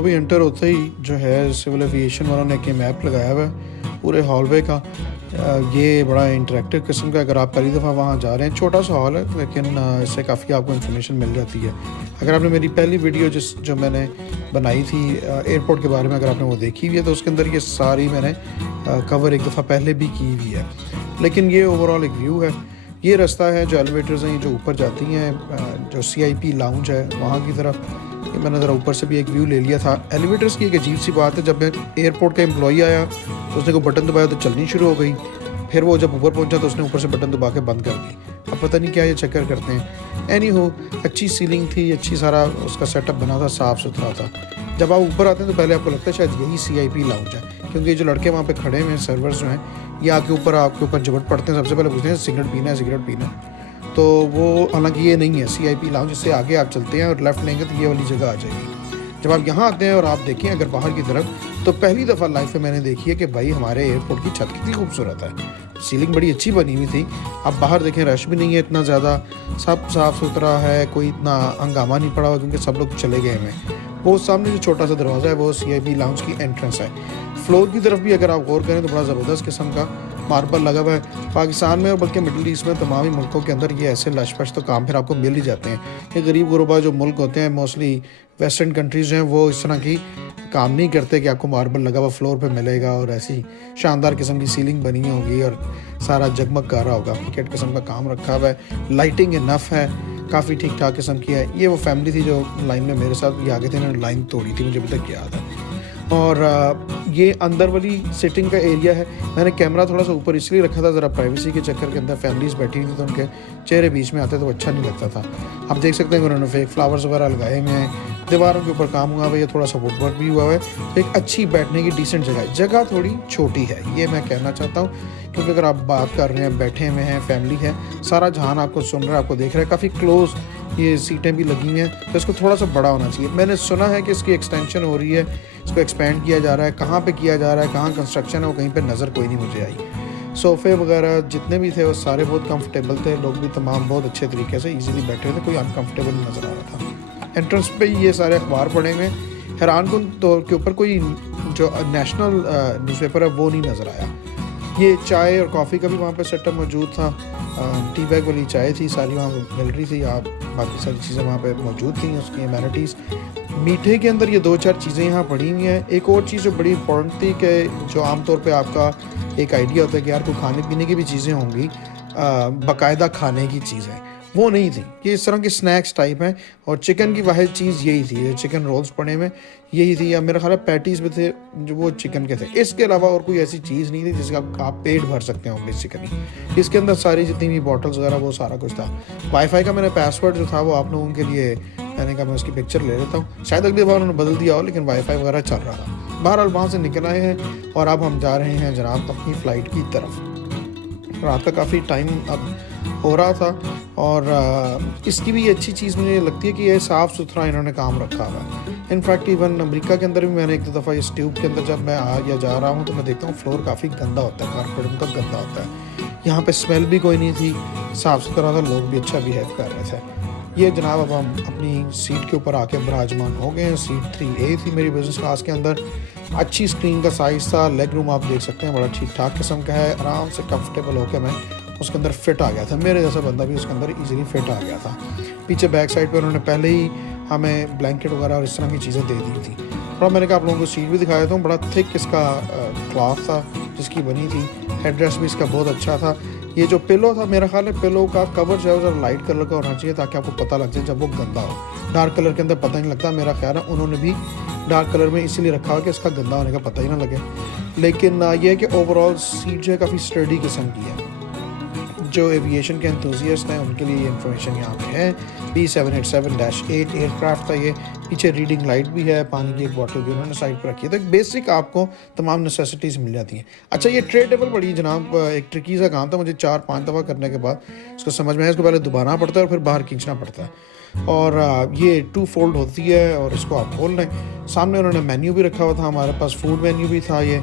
Lobby enter होते ही जो है सिविल एविएशन वालों ने एक मैप लगाया हुआ है पूरे हॉलवे का। ये बड़ा इंटरेक्टिव किस्म का, अगर आप पहली दफ़ा वहाँ जा रहे हैं, छोटा सा हॉल है लेकिन इससे काफ़ी आपको इन्फॉर्मेशन मिल जाती है। अगर आपने मेरी पहली वीडियो जो मैंने बनाई थी एयरपोर्ट के बारे में, अगर आपने वो देखी हुई है तो उसके अंदर ये सारी मैंने कवर एक दफ़ा पहले भी की हुई है। लेकिन ये ओवरऑल एक व्यू है। ये रास्ता है जो एलिवेटर्स हैं जो ऊपर जाती हैं, जो CIP लाउंज है वहाँ की तरफ। ये मैंने ज़रा ऊपर से भी एक व्यू ले लिया था। एलिवेटर्स की एक अजीब सी बात है, जब एयरपोर्ट का एम्प्लॉई आया तो उसने को बटन दबाया तो चलनी शुरू हो गई। फिर वो जब ऊपर पहुंचा तो उसने ऊपर से बटन दबा के बंद कर दी। अब पता नहीं क्या ये चक्कर करते हैं। एनी हो, अच्छी सीलिंग थी, अच्छी सारा उसका सेटअप बना था, साफ़ सुथरा था। जब आप ऊपर आते हैं तो पहले आपको लगता है शायद यही CIP लाउंज है, क्योंकि जो लड़के वहाँ पे खड़े हुए हैं, सर्वर्स जो हैं, ये आपके ऊपर झपट पड़ते हैं। सबसे पहले पूछते हैं सिगरेट पीना है, सिगरेट पीना है। तो वो, हालांकि ये नहीं है CIP लाउंज। इससे आगे आप चलते हैं और लेफ़्ट लेंगे तो ये वाली जगह आ जाएगी। जब आप यहाँ आते हैं और आप देखें अगर बाहर की तरफ, तो पहली दफ़ा लाइफ में मैंने देखी है कि भाई हमारे एयरपोर्ट की छत कितनी खूबसूरत है। सीलिंग बड़ी अच्छी बनी हुई थी। आप बाहर देखें, रश भी नहीं है इतना ज़्यादा, सब साफ़ सुथरा है, कोई इतना हंगामा नहीं पड़ा हुआ क्योंकि सब लोग चले गए हैं। वो सामने जो छोटा सा दरवाज़ा है वो CIP लाउंज की एंट्रेंस है। फ्लोर की तरफ भी अगर आप गौर करें तो बड़ा ज़बरदस्त किस्म का मार्बल लगा हुआ है। पाकिस्तान में और बल्कि मिडिल ईस्ट में तमाम ही मुल्कों के अंदर ये ऐसे लश-पश तो काम फिर आपको मिल ही जाते हैं। ये गरीब गुरबा जो मुल्क होते हैं, मोस्टली वेस्टर्न कंट्रीज़ हैं, वो इस तरह की काम नहीं करते कि आपको मार्बल लगा हुआ फ्लोर पे मिलेगा और ऐसी शानदार किस्म की सीलिंग बनी होगी और सारा जगमग कर रहा होगा। क्रिकेट किस्म का काम रखा हुआ है, लाइटिंग इनफ है, काफ़ी ठीक ठाक किस्म की है। ये वो फैमिली थी जो लाइन में मेरे साथ ये आगे थे, इन्होंने लाइन तोड़ी थी, मुझे अभी तक याद है। और ये अंदर वाली सिटिंग का एरिया है। मैंने कैमरा थोड़ा सा ऊपर इसलिए रखा था, ज़रा प्राइवेसी के चक्कर के अंदर फैमिलीज़ बैठी थी तो उनके चेहरे बीच में आते तो अच्छा नहीं लगता था। आप देख सकते हैं उन्होंने फेक फ्लावर्स वगैरह लगाए हुए हैं, दीवारों के ऊपर काम हुआ हुआ है, थोड़ा सा वुडवर्क भी हुआ है। तो एक अच्छी बैठने की डिसेंट जगह है। जगह थोड़ी छोटी है, ये मैं कहना चाहता हूँ, क्योंकि अगर आप बात कर रहे हैं, बैठे हुए हैं, फैमिली है, सारा जहान आपको सुन रहा है, आपको देख रहा है, काफ़ी क्लोज़ ये सीटें भी लगी हुई हैं, तो इसको थोड़ा सा बड़ा होना चाहिए। मैंने सुना है कि इसकी एक्सटेंशन हो रही है, इसको एक्सपेंड किया जा रहा है। कहाँ पे किया जा रहा है, कहाँ कंस्ट्रक्शन है, वो कहीं पे नज़र कोई नहीं मुझे आई। सोफ़े वगैरह जितने भी थे वो सारे बहुत कंफर्टेबल थे, लोग भी तमाम बहुत अच्छे तरीके से इजीली बैठे हुए थे, कोई अनकंफर्टेबल नहीं नज़र आ रहा था। एंट्रेंस पे ये सारे अखबार पड़े हुए हैं। हैरानकुन तौर के ऊपर कोई जो नेशनल न्यूज़पेपर है वो नहीं नज़र आया। ये चाय और कॉफ़ी का भी वहाँ पे सेटअप मौजूद था। टी बैग वाली चाय थी, सारी वहाँ मिल रही थी। आप बाकी सारी चीज़ें वहाँ पे मौजूद थी, उसकी अमेनिटीज़। मीठे के अंदर ये 2-4 चीज़ें यहाँ पड़ी हुई हैं। एक और चीज़ जो बड़ी इंपॉर्टेंट थी कि जो आमतौर पे आपका एक आइडिया होता है कि यार कोई खाने पीने की भी चीज़ें होंगी, बाकायदा खाने की चीज़ें, वो नहीं थी। ये इस तरह के स्नैक्स टाइप हैं। और चिकन की वाहिद चीज़ यही थी, चिकन रोल्स पड़े में यही थी, या मेरा ख्याल है पैटीज़ भी थे जो वो चिकन के थे। इसके अलावा और कोई ऐसी चीज़ नहीं थी जिसका आप पेट भर सकते हो बेसिकली। इसके अंदर सारी जितनी भी बॉटल्स वगैरह वो सारा कुछ था। वाईफाई का मैंने पासवर्ड जो था वो आप लोगों के लिए, मैंने कहा मैं उसकी पिक्चर ले लेता हूँ, शायद अगली बार उन्होंने बदल दिया हो, लेकिन वाईफाई वगैरह चल रहा था। बहरहाल वहाँ से निकल आए हैं और अब हम जा रहे हैं जनाब अपनी फ़्लाइट की तरफ। रात का काफ़ी टाइम अब हो रहा था और इसकी भी अच्छी चीज़ मुझे लगती है कि ये साफ़ सुथरा इन्होंने काम रखा हुआ है। इनफैक्ट इवन अमेरिका के अंदर भी मैंने एक दो दफ़ा इस ट्यूब के अंदर जब मैं आ या जा रहा हूँ तो मैं देखता हूँ फ्लोर काफ़ी गंदा होता है, कारपेट उनका गंदा होता है। यहाँ पे स्मेल भी कोई नहीं थी, साफ़ सुथरा था, लोग भी अच्छा बिहेव कर रहे थे। ये जनाब अब हम अपनी सीट के ऊपर आके बराजमान हो गए हैं। सीट 3A थी मेरी बिज़नेस क्लास के अंदर। अच्छी स्क्रीन का साइज़ था, लेग रूम आप देख सकते हैं बड़ा ठीक ठाक किस्म का है। आराम से कंफर्टेबल होकर मैं उसके अंदर फिट आ गया था, मेरे जैसा बंदा भी उसके अंदर इजीली फिट आ गया था। पीछे बैक साइड पे उन्होंने पहले ही हमें ब्लैंकेट वगैरह और इस तरह की चीज़ें दे दी थी। थोड़ा मैंने कहा आप लोगों को सीट भी दिखाया था, बड़ा थिक इसका क्लॉथ था जिसकी बनी थी। हेडरेस्ट भी इसका बहुत अच्छा था। ये जो पिलो था, मेरा ख्याल है पिलो का कवर जो है वो लाइट कलर का होना चाहिए ताकि आपको पता लग जाए जब वो गंदा हो। डार्क कलर के अंदर पता नहीं लगता। मेरा ख्याल है उन्होंने भी डार्क कलर में इसीलिए रखा हुआ कि इसका गंदा होने का पता ही ना लगे। लेकिन ये है कि ओवरऑल सीट जो है काफ़ी स्टडी किस्म की है। जो एविएशन के एंथुसियास्ट हैं उनके लिए ये इन्फॉर्मेशन यहाँ पे है। B787-8 एयरक्राफ्ट था ये। पीछे रीडिंग लाइट भी है, पानी की एक बॉटल भी उन्होंने साइड पर रखी है। तो एक बेसिक आपको तमाम नेसेसिटीज़ मिल जाती हैं। अच्छा, ये ट्रे टेबल बड़ी जनाब एक ट्रिकी सा काम था, मुझे 4-5 दफ़ा करने के बाद इसको समझ में आया। इसको पहले दबाना पड़ता है और फिर बाहर खींचना पड़ता है और ये 2 फोल्ड होती है और इसको आप खोल लें। सामने उन्होंने मेन्यू भी रखा हुआ था, हमारे पास फूड मेन्यू भी था ये।